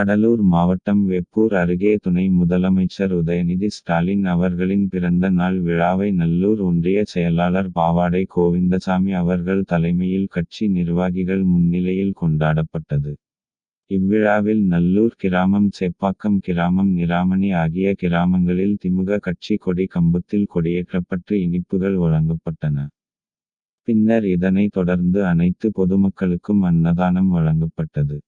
கடலூர் மாவட்டம் வேப்பூர் அருகே துணை முதலமைச்சர் உதயநிதி ஸ்டாலின் அவர்களின் பிறந்த நாள் விழாவை நல்லூர் ஒன்றிய செயலாளர் பாவாடை கோவிந்தசாமி அவர்கள் தலைமையில் கட்சி நிர்வாகிகள் முன்னிலையில் கொண்டாடப்பட்டது. இவ்விழாவில் நல்லூர் கிராமம், சேப்பாக்கம் கிராமம், நிராமணி ஆகிய கிராமங்களில் திமுக கட்சி கொடி கம்பத்தில் கொடியேற்றப்பட்டு இனிப்புகள் வழங்கப்பட்டன. பின்னர் இதனை தொடர்ந்து அனைத்து பொதுமக்களுக்கும் அன்னதானம் வழங்கப்பட்டது.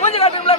மூஞ்சி காட்டுங்களா